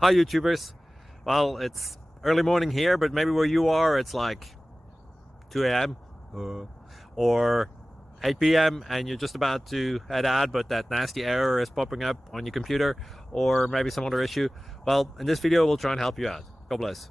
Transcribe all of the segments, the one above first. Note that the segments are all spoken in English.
Hi YouTubers. Well, it's early morning here, but maybe where you are it's like 2 a.m. or 8 p.m. and you're just about to head out, but that nasty error is popping up on your computer, or maybe some other issue. Well, in this video we'll try and help you out. God bless.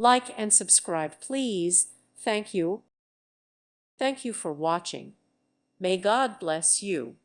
Like and subscribe, please. Thank you. Thank you for watching. May God bless you.